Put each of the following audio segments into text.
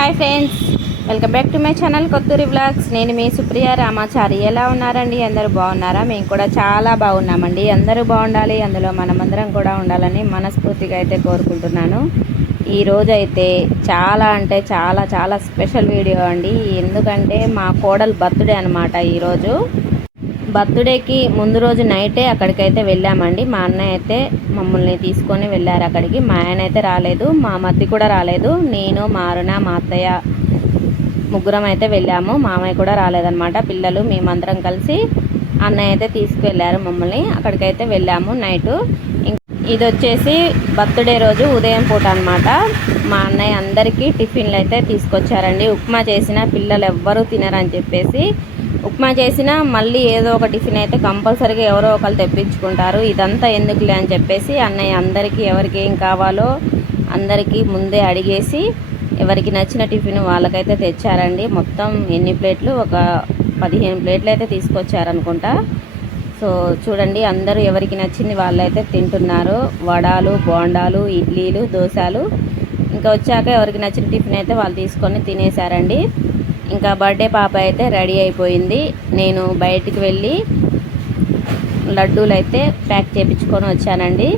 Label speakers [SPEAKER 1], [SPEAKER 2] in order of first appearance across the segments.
[SPEAKER 1] Hi friends. Welcome back to my channel Kothuri blogs నేను మీ సుప్రియ రామాచారి. ఎలా ఉన్నారండి? అందరూ బాగున్నారా? మేము కూడా చాలా బాగున్నామండి. అందరూ బాగుండాలి. అందులో మనమందరం కూడా ఉండాలని మనస్ఫూర్తిగా అయితే కోరుకుంటున్నాను. ఈరోజు అయితే చాలా అంటే చాలా చాలా స్పెషల్ వీడియో అండి. ఎందుకంటే మా కోడలు బర్త్డే అనమాట ఈరోజు బర్త్డేకి ముందు రోజు నైటే అక్కడికైతే వెళ్ళామండి. మా అన్నయ్య అయితే మమ్మల్ని తీసుకొని వెళ్ళారు అక్కడికి. మా ఆయన అయితే రాలేదు మా మధ్య కూడా రాలేదు. నేను మారున మా అత్తయ్య ముగ్గురం అయితే వెళ్ళాము. మామయ్య కూడా రాలేదన్నమాట. పిల్లలు మేమందరం కలిసి అన్నయ్య అయితే తీసుకువెళ్ళారు మమ్మల్ని. అక్కడికైతే వెళ్ళాము నైటు. ఇది వచ్చేసి బర్త్డే రోజు ఉదయం పూట అనమాట మా అన్నయ్య అందరికీ టిఫిన్లు అయితే తీసుకొచ్చారండి. ఉప్మా చేసిన పిల్లలు ఎవ్వరూ తినరని చెప్పేసి ఉప్మా చేసినా మళ్ళీ ఏదో ఒక టిఫిన్ అయితే కంపల్సరీగా ఎవరో ఒకరు తెప్పించుకుంటారు. ఇదంతా ఎందుకులే అని చెప్పేసి అన్నయ్య అందరికీ ఎవరికి ఏం కావాలో అందరికీ ముందే అడిగేసి ఎవరికి నచ్చిన టిఫిన్ వాళ్ళకైతే తెచ్చారండి. మొత్తం ఎన్ని ప్లేట్లు? ఒక పదిహేను ప్లేట్లు అయితే తీసుకొచ్చారనుకుంటా. సో చూడండి అందరూ ఎవరికి నచ్చింది వాళ్ళైతే తింటున్నారు. వడాలు బోండాలు ఇడ్లీలు దోశలు. ఇంకా వచ్చాక ఎవరికి నచ్చిన టిఫిన్ అయితే వాళ్ళు తీసుకొని తినేశారండి. ఇంకా బర్త్డే పాప అయితే రెడీ అయిపోయింది. నేను బయటికి వెళ్ళి లడ్డూలు అయితే ప్యాక్ చేయించుకొని వచ్చానండి.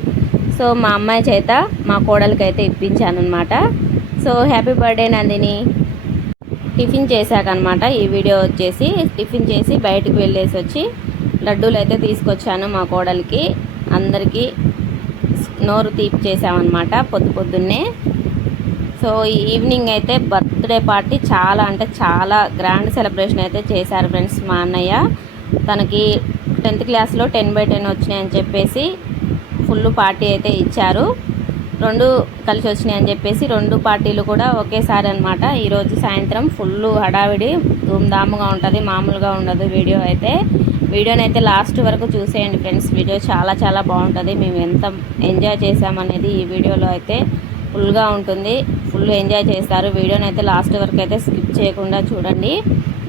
[SPEAKER 1] సో మా అమ్మాయి చేత మా కోడలికి అయితే ఇప్పించానమాట so happy birthday Nandini. Tiffin చేశాకనమాట ఈ వీడియో వచ్చేసి. టిఫిన్ చేసి బయటకు వెళ్ళేసి వచ్చి లడ్డూలు అయితే తీసుకొచ్చాను మా కోడలికి. అందరికీ నోరు తీపి చేసామన్నమాట పొద్దు పొద్దున్నే. సో ఈ ఈవినింగ్ అయితే బర్త్డే పార్టీ చాలా అంటే చాలా గ్రాండ్ సెలబ్రేషన్ అయితే చేశారు ఫ్రెండ్స్ మా అన్నయ్య. తనకి టెన్త్ క్లాస్లో టెన్ బై టెన్ వచ్చినాయని చెప్పేసి ఫుల్ పార్టీ అయితే ఇచ్చారు. రెండు కలిసి వచ్చినాయి అని చెప్పేసి రెండు పార్టీలు కూడా ఒకేసారి అనమాట ఈరోజు సాయంత్రం ఫుల్ హడావిడి ధూమ్ధాముగా ఉంటుంది మామూలుగా ఉండదు వీడియో అయితే. వీడియోని అయితే లాస్ట్ వరకు చూసేయండి ఫ్రెండ్స్. వీడియో చాలా చాలా బాగుంటుంది. మేము ఎంత ఎంజాయ్ చేసామనేది ఈ వీడియోలో అయితే ఫుల్గా ఉంటుంది. ఫుల్ ఎంజాయ్ చేస్తారు. వీడియోని అయితే లాస్ట్ వరకు అయితే స్కిప్ చేయకుండా చూడండి.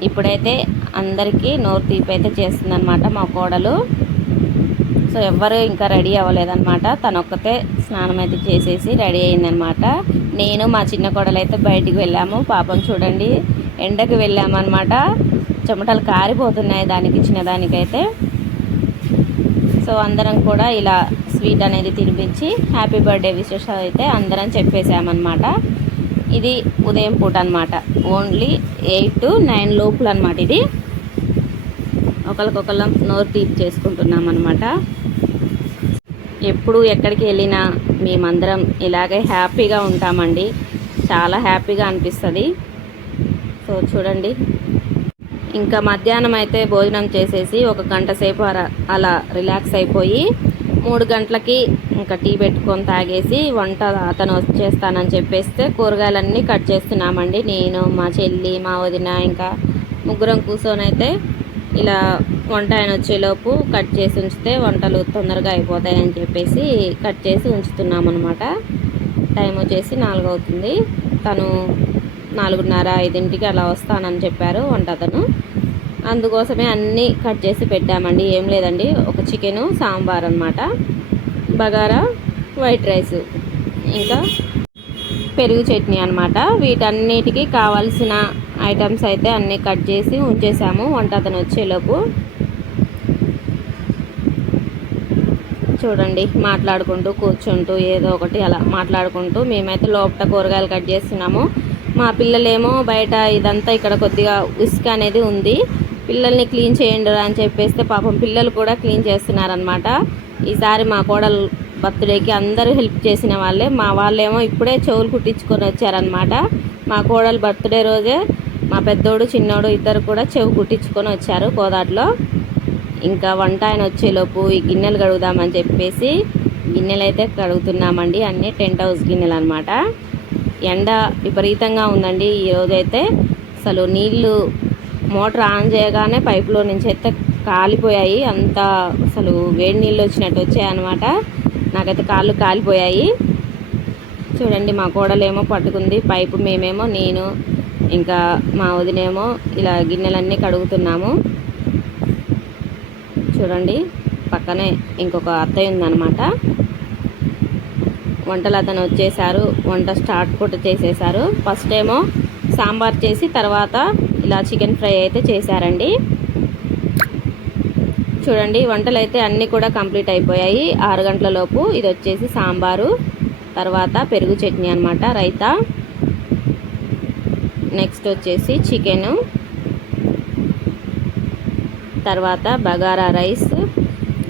[SPEAKER 1] ఇప్పుడైతే అందరికీ నోరు తీపి అయితే చేస్తుందన్నమాట మా కోడలు. సో ఎవ్వరు ఇంకా రెడీ అవ్వలేదన్నమాట. తనొక్కతే ఒక్కతే స్నానం అయితే చేసేసి రెడీ అయిందనమాట నేను మా చిన్న కోడలు అయితే బయటికి వెళ్ళాము. పాపం చూడండి ఎండకు వెళ్ళామన్నమాట. చెమటలు కారిపోతున్నాయి దానికి ఇచ్చిన దానికైతే సో అందరం కూడా ఇలా స్వీట్ అనేది తినిపించి హ్యాపీ బర్త్డే విశేషాలు అయితే అందరం చెప్పేసామన్నమాట ఇది ఉదయం పూట అనమాట ఓన్లీ ఎయిట్ టు నైన్ లోపల అనమాట ఇది. ఒకరికొకళ్ళం నోరు తీపి చేసుకుంటున్నాం అనమాట ఎప్పుడు ఎక్కడికి వెళ్ళినా మేమందరం ఇలాగే హ్యాపీగా ఉంటామండి. చాలా హ్యాపీగా అనిపిస్తుంది. సో చూడండి ఇంకా మధ్యాహ్నం అయితే భోజనం చేసేసి ఒక గంట సేపు అలా- రిలాక్స్ అయిపోయి మూడు గంటలకి ఇంకా టీ పెట్టుకొని తాగేసి వంట అతను వచ్చేస్తానని చెప్పేస్తే కూరగాయలన్నీ కట్ చేస్తున్నామండి. నేను మా చెల్లి మా వదిన ఇంకా ముగ్గురం కూర్చొని అయితే ఇలా వంట ఆయన వచ్చేలోపు కట్ చేసి ఉంచితే వంటలు తొందరగా అయిపోతాయని చెప్పేసి కట్ చేసి ఉంచుతున్నాం అనమాట టైం వచ్చేసి నాలుగు అవుతుంది. తను నాలుగున్నర ఐదింటికి అలా వస్తానని చెప్పారు వంట అతను అందుకోసమే అన్నీ కట్ చేసి పెట్టామండి. ఏం లేదండి. ఒక చికెను సాంబార్ అనమాట బగారా వైట్ రైస్. ఇంకా పెరుగు చట్నీ అనమాట వీటన్నిటికీ కావాల్సిన ఐటమ్స్ అయితే అన్నీ కట్ చేసి ఉంచేసాము వంట అతను వచ్చేలోపు. చూడండి మాట్లాడుకుంటూ కూర్చుంటూ ఏదో ఒకటి అలా మాట్లాడుకుంటూ మేమైతే లోపల కూరగాయలు కట్ చేస్తున్నాము. మా పిల్లలేమో బయట ఇదంతా ఇక్కడ కొద్దిగా ఇసుక అనేది ఉంది. పిల్లల్ని క్లీన్ చేయండి అని చెప్పేస్తే పాపం పిల్లలు కూడా క్లీన్ చేస్తున్నారనమాట ఈసారి మా కోడలు బర్త్డేకి అందరూ హెల్ప్ చేసిన వాళ్ళే. మా వాళ్ళేమో ఇప్పుడే చెవులు కుట్టించుకొని వచ్చారనమాట మా కోడలు బర్త్డే రోజే మా పెద్దోడు చిన్నోడు ఇద్దరు కూడా చెవు కుట్టించుకొని వచ్చారు కోదాట్లో. ఇంకా వంట ఆయన వచ్చేలోపు ఈ గిన్నెలు కడుగుదామని చెప్పేసి గిన్నెలు అయితే కడుగుతున్నామండి. అన్నీ టెంట్ హౌస్ గిన్నెలు అనమాట ఎండ విపరీతంగా ఉందండి. ఈరోజైతే అసలు నీళ్ళు మోటార్ ఆన్ చేయగానే పైపులో నుంచి అయితే కాలిపోయాయి. అంత అసలు వేడి నీళ్ళు వచ్చినట్టు వచ్చాయి అనమాట నాకైతే కాళ్ళు కాలిపోయాయి. చూడండి మా కోడలేమో పట్టుకుంది. పైపు మేమేమో నేను ఇంకా మా వదినేమో ఇలా గిన్నెలన్నీ కడుగుతున్నాము. చూడండి పక్కనే ఇంకొక అత్తయ్య ఉందన్నమాట. వంటలు అతను వచ్చేసారు వంట స్టార్ట్ కూడా చేసేసారు ఫస్ట్ ఏమో సాంబార్ చేసి తర్వాత ఇలా చికెన్ ఫ్రై అయితే చేశారండి. చూడండి వంటలు అయితే అన్నీ కూడా కంప్లీట్ అయిపోయాయి. ఆరు గంటల లోపు ఇది వచ్చేసి సాంబారు తర్వాత పెరుగు చట్నీ అనమాట రైతా. నెక్స్ట్ వచ్చేసి చికెను తర్వాత బగారా రైస్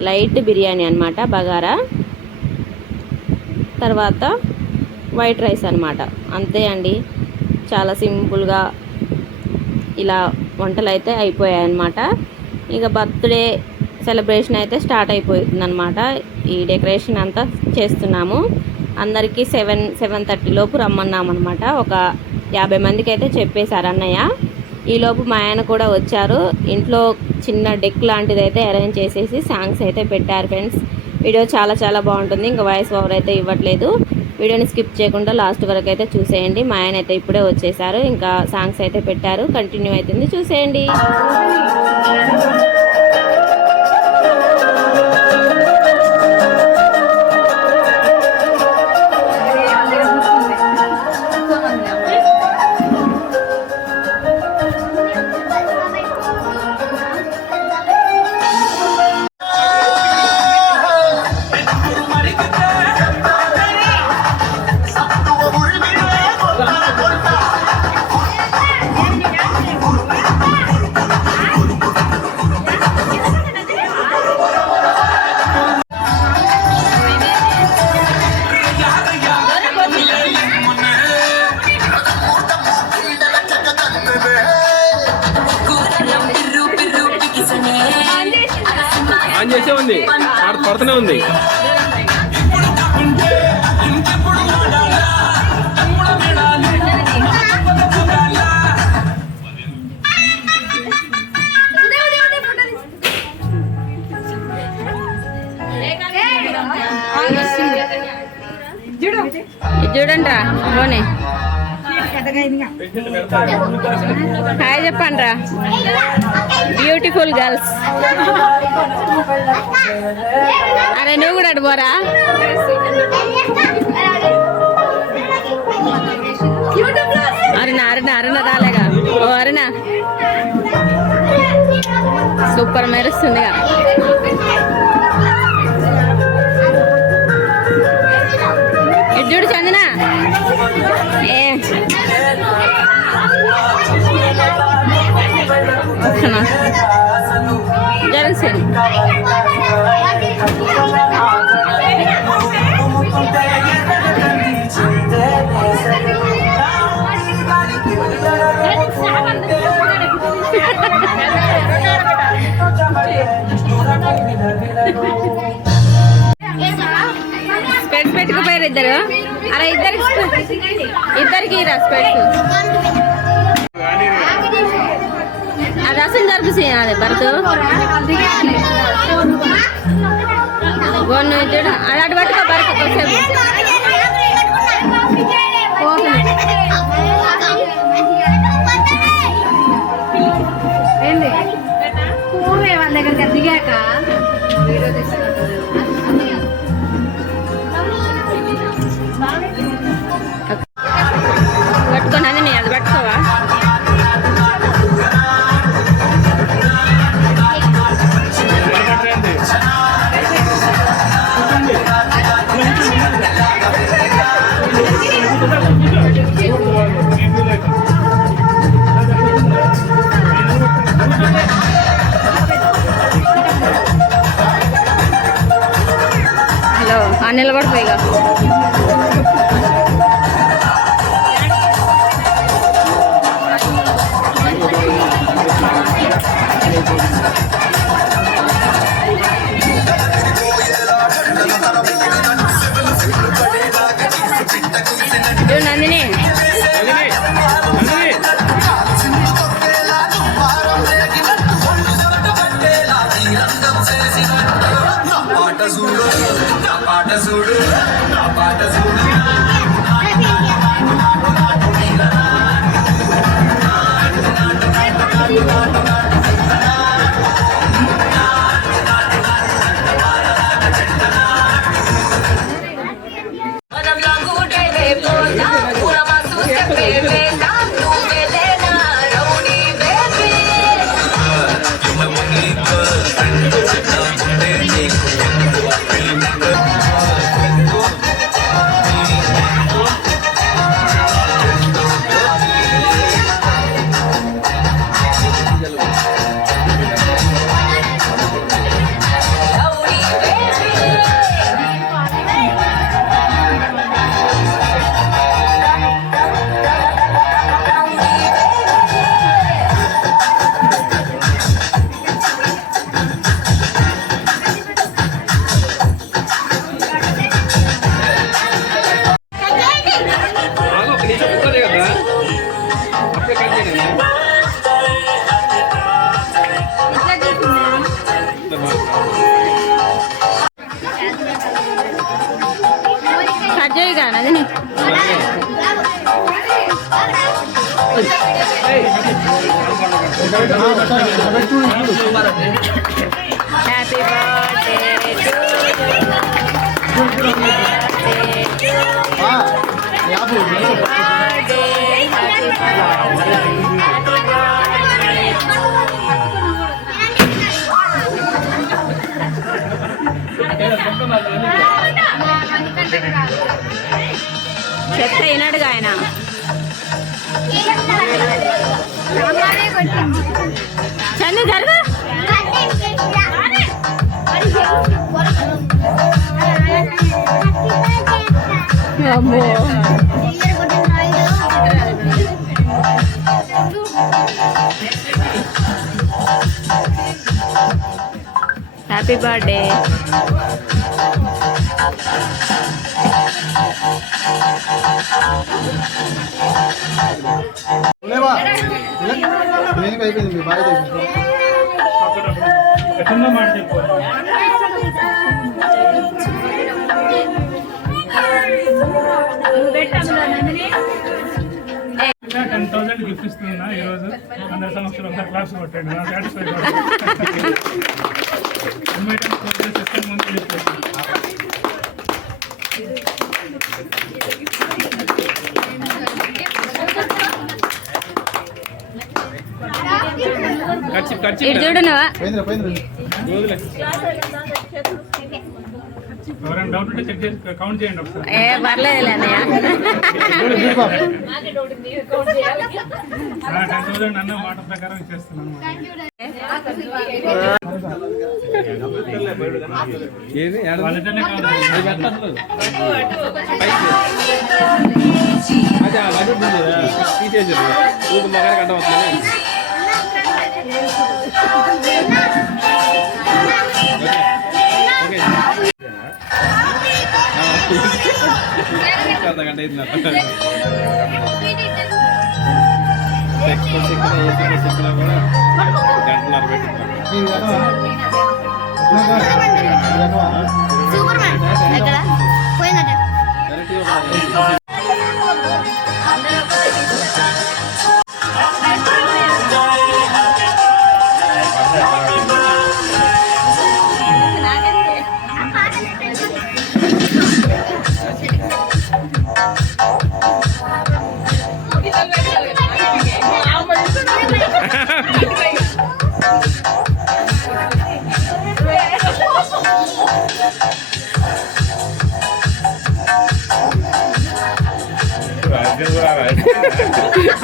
[SPEAKER 1] లైట్ బిర్యానీ అనమాట బగారా. తర్వాత వైట్ రైస్ అనమాట అంతే అండి. చాలా సింపుల్గా ఇలా వంటలు అయితే అయిపోయాయి అనమాట ఇక బర్త్డే సెలబ్రేషన్ అయితే స్టార్ట్ అయిపోతుంది అనమాట ఈ డెకరేషన్ అంతా చేస్తున్నాము. అందరికీ సెవెన్ సెవెన్ థర్టీ లోపు అనమాట ఒక యాభై మందికి అయితే చెప్పేశారు అన్నయ్య. ఈలోపు మా ఆయన కూడా వచ్చారు. ఇంట్లో చిన్న డెక్ లాంటిది అయితే అరేంజ్ చేసేసి సాంగ్స్ అయితే పెట్టారు ఫ్రెండ్స్. వీడియో చాలా చాలా బాగుంటుంది. ఇంకా వాయిస్ ఓవర్ అయితే ఇవ్వట్లేదు. వీడియోని స్కిప్ చేయకుండా లాస్ట్ వరకు అయితే చూసేయండి. మా ఆయన అయితే ఇప్పుడే వచ్చేసారు. ఇంకా సాంగ్స్ అయితే పెట్టారు. కంటిన్యూ అవుతుంది. చూసేయండి. చూడండి రా లోనే. హాయ్ చెప్పండి రా. బ్యూటిఫుల్ గర్ల్స్ అరే నువ్వు కూడా అడుపోరా అరుణా అరుణ అరుణ అరుణ రాలేగా. ఓ అరుణ. సూపర్ మెరుస్తుందిగా. ఇటు చూడు చందన ఏ వస్తున్నా జరగసేను స్పెట్స్ పెట్టుకుపోయారు ఇద్దరు అరే ఇద్దరికి ఇద్దరికి రా స్పెట్స్ అది అసలు జరుపు అదే భరత్. గొన్ను ఇద్దరు అది అటు పట్టుకో భరత్ కొద్దిసేపు.
[SPEAKER 2] ఏంది? పూర్వే వాళ్ళ దగ్గరికి దిగాక? వీడియో
[SPEAKER 1] తీసుకుంటారు నిలబడిపోయిగా
[SPEAKER 3] పాట చూడు నా పాట చూడు నా పాట చూడు
[SPEAKER 4] మనం లాగుడే రేపోతా పూరమా చూస్తే
[SPEAKER 1] కట్ చేయగా Nandini happy birthday to birthday happy చెత్త అయినాడుగా ఆయన. చందు జరుగు. అమ్మో. హ్యాపీ బర్త్డే
[SPEAKER 4] అయిపోయింది? మీ బాగా అయిపోయింది
[SPEAKER 5] మాట చెప్పు. టెన్ థౌసండ్ గిఫ్ట్ ఇస్తున్నా ఈ అందరి సంవత్సరం ఒకసారి క్లాస్ కొట్టండి. సాటిస్ఫై
[SPEAKER 6] ఆ లడ్డు ఉంది కదా, తీసేసారు ఊరు మగానికి అడ్డం వస్తుంది అర్ధగంట అయింది నాకు ఎక్కువ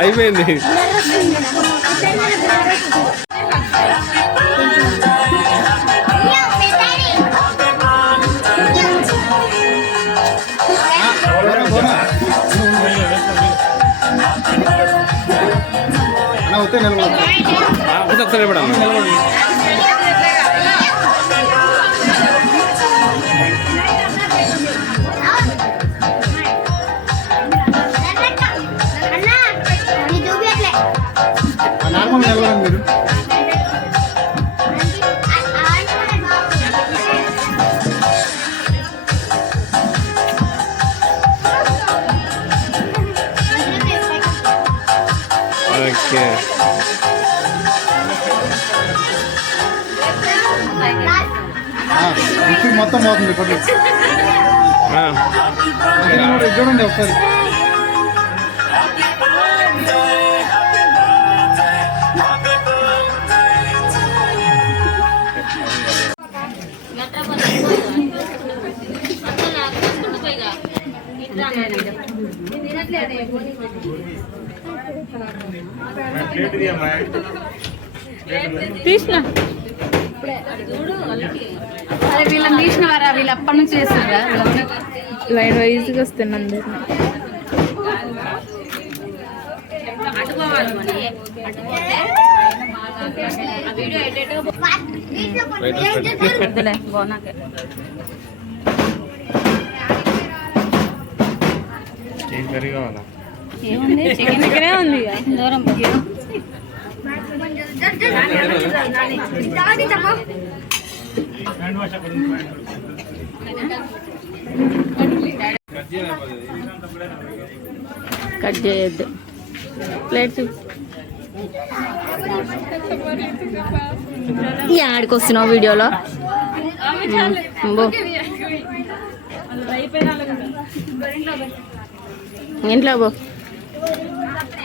[SPEAKER 6] అయిపోయింది.
[SPEAKER 4] అన్న
[SPEAKER 6] ఓకే
[SPEAKER 4] ఆ, ఇప్పుడు మొత్తం పోతుంది ఇది చూడండి ఒకసారి.
[SPEAKER 1] తీసిన.
[SPEAKER 2] అరే వీళ్ళని తీసిన వారా వీళ్ళు అప్పటి నుంచి చేస్తుండ్రా
[SPEAKER 1] లైన్ వైజ్గా బాగున్నాకే ఏముంది? చికెన్ ఇక్కడే ఉంది దూరం. కట్ చేయొద్దు. ప్లేట్స్ ఆడికి వస్తున్నావు వీడియోలో? ఇంట్లో పో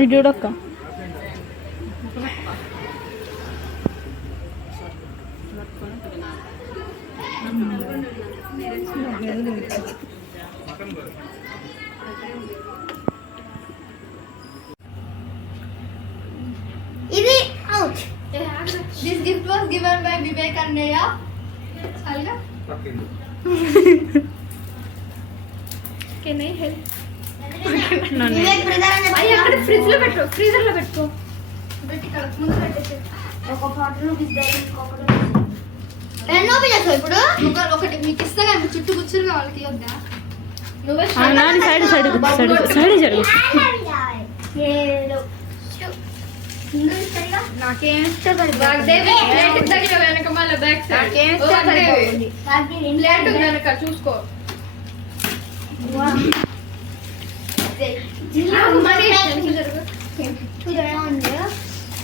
[SPEAKER 1] ఇది చూడక్క
[SPEAKER 7] ఇది out this gift was given by Vivek అన్నయ్య చాలుగా కెన్ ఐ హెల్ప్ అయ్యి అక్కడ ఫ్రిడ్జ్లో పెట్టు ఫ్రీజర్లో పెట్టుకో ఇప్పుడు? ఒక ఒకటి మీకు ఇస్తా కానీ చుట్టూ కూర్చుని వాళ్ళకి ఇవ్వద్దా నువ్వే
[SPEAKER 1] Nani side side side side జరుగు.
[SPEAKER 7] ఏడు. నాకేం
[SPEAKER 2] వెనక మళ్ళీ బ్యాక్
[SPEAKER 7] నాకేం
[SPEAKER 2] ప్లేట్ ఉంది వెనక చూసుకో.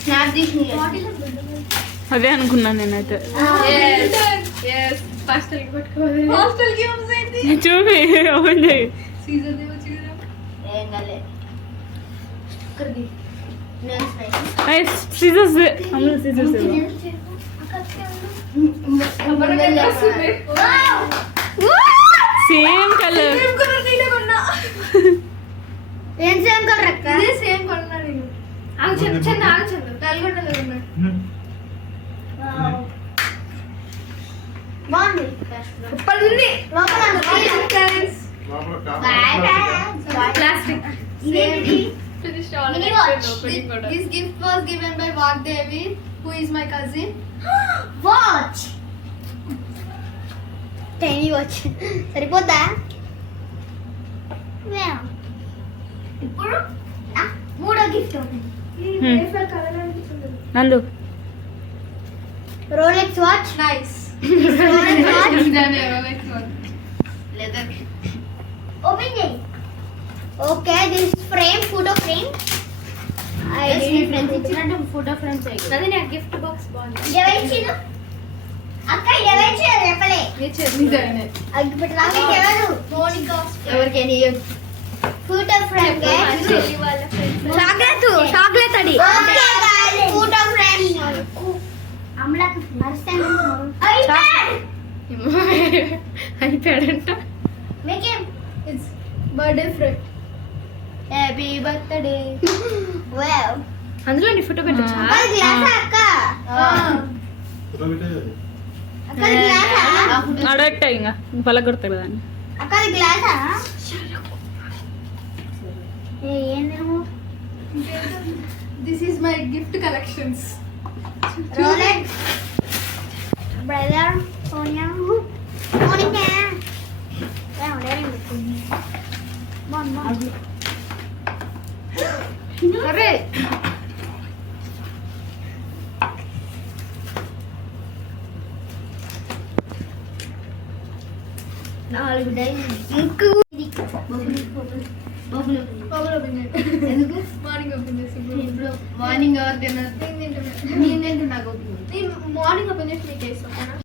[SPEAKER 7] స్నాప్ తీసి
[SPEAKER 1] అదే అనుకున్నాను నేనైతే
[SPEAKER 2] ఫస్ట్ పట్టుకోవాలి. హాస్టల్కి ఏంటి
[SPEAKER 1] చూపి ఓపెన్ చేయి.
[SPEAKER 2] సీజన్ వచ్చి కదా.
[SPEAKER 7] ఏం. కాలే ఇక్కడికి నేను
[SPEAKER 1] సీజర్స్ అందులో సీజర్స్ సేమ్ కలర్
[SPEAKER 7] ఏం సేమ్ కలర్ అక్క?
[SPEAKER 2] ఇదే సేమ్ కొన్నా నేను ఆగు చిన్న చిన్న ఆగు చిన్న నల్గొండలో ఉన్నా
[SPEAKER 7] బాగుంది.
[SPEAKER 2] సూపర్ ఉంది.
[SPEAKER 7] లోపల
[SPEAKER 2] ప్లాస్టిక్
[SPEAKER 7] ఇదేంటి?
[SPEAKER 2] Finish
[SPEAKER 7] Mini watch. This gift was given by Vagdevi, who is my cousin. Watch tiny watch సరిపోద్దా? Yeah. ఇప్పుడు నా మూడో gift
[SPEAKER 1] Nandu.
[SPEAKER 7] Rolex watch
[SPEAKER 2] nice
[SPEAKER 7] Rolex watch
[SPEAKER 2] leather
[SPEAKER 7] open చేయి. Okay this frame photo frame friends ఇచ్చినట్టు photo frames
[SPEAKER 2] అదే నా gift box బాగుంది.
[SPEAKER 7] ఎవరిచ్చిండు అక్క ఎవరిచ్చారు చెప్పలే.
[SPEAKER 2] నిజమే
[SPEAKER 7] అగ్గి పెట్టరా ఎవరు మోనికా
[SPEAKER 2] ఎవరికైనా
[SPEAKER 7] ఫోటో ఫ్రేమ్
[SPEAKER 2] వాళ్ళ ఫ్రెండ్స్
[SPEAKER 7] చాక్లెట్ చాక్లెట్ అడి ఫోటో ఫ్రేమ్ అమలకు
[SPEAKER 2] అయిపోయాడంట.
[SPEAKER 7] మేకేం
[SPEAKER 2] it's birthday friend
[SPEAKER 7] happy birthday wow
[SPEAKER 2] అందులో నీ ఫోటో పెట్టచ్చా
[SPEAKER 7] అక్క? గ్లాస్
[SPEAKER 1] అడగట్ట ఇంకా పలగొడతాడు దాన్ని
[SPEAKER 7] అక్క గ్లాసా ఏంది నువ్వు
[SPEAKER 2] this is my gift collections
[SPEAKER 7] Rolex brother Sonia Monica
[SPEAKER 2] అరే
[SPEAKER 7] నాలుగు డైమండ్ ఇంకూ ఇది బబుల్. ఎందుకు?
[SPEAKER 2] మార్నింగ్ ఓపెన్ చేసి మార్నింగ్ ఆర్ డిన్నర్
[SPEAKER 7] నేను తింటున్నా.
[SPEAKER 2] నేను నాకు. మార్నింగ్ ఓపెన్ చేసి నీకు వేస్తాను